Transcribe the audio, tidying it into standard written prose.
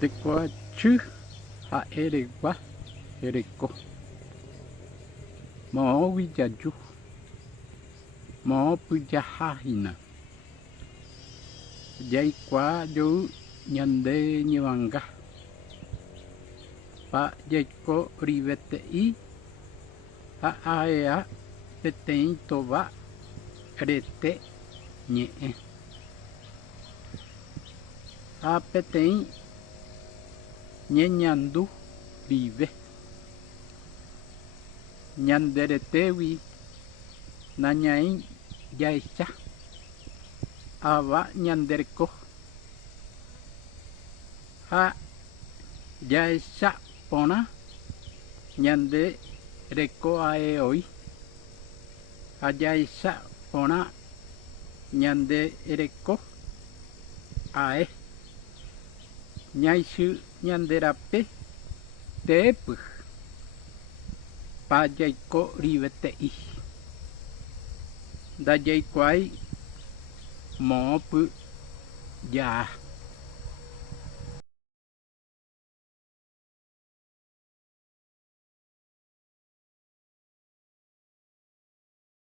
Tekoachu ha'eregua hereko mo'õguijaju mo'õpyjahahína jaikuaa jou ñande ñyvãnga ha jaiko rivete'i ha aea peteĩ tova rete ñe'ẽ ha peteĩ ñeñandu rive ñanderetégui nañaĩ jaecha ava ñandereko ha jaecha porã ñande reko aeoi ha jaecha porã ñande reko ae ñaisy ñanderape teepy pa jaiko rivete'i ndajaikuái moõpyjaa.